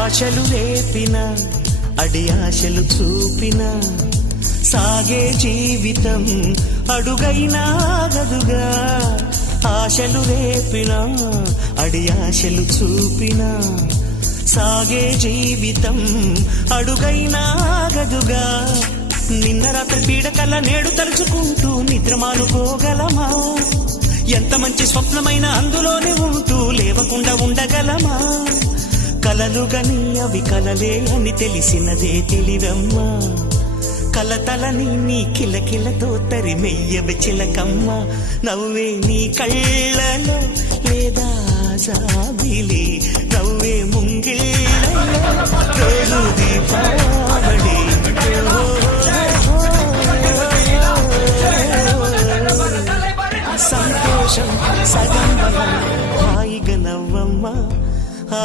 ఆశలు రేపిన అడి ఆశలు చూపిన సాగే జీవితం అడుగైనా గదుగా. ఆశలు రేపిన అడి ఆశలు చూపిన సాగే జీవితం అడుగైనా గదుగా. నిన్న రాత్రి పీడకల నేడు తలుచుకుంటూ నిద్రమానుకోగలమా? ఎంత మంచి స్వప్నమైన అందులోనే ఉంటూ లేవకుండా ఉండగలమా? కలలుగని అవి కలలే అని తెలిసినదే తెలివమ్మా. కలతలని నీ కిలకిలతో తరిమెయ్యవి చిలకమ్మ. నవ్వే నీ కళ్ళలో లేదా జాబిలి, నవ్వే ముంగిళ్ళలో రోజు దీపావళి. సంతోషం సగం బలం హాయిగా నవ్వమ్మ. ఆ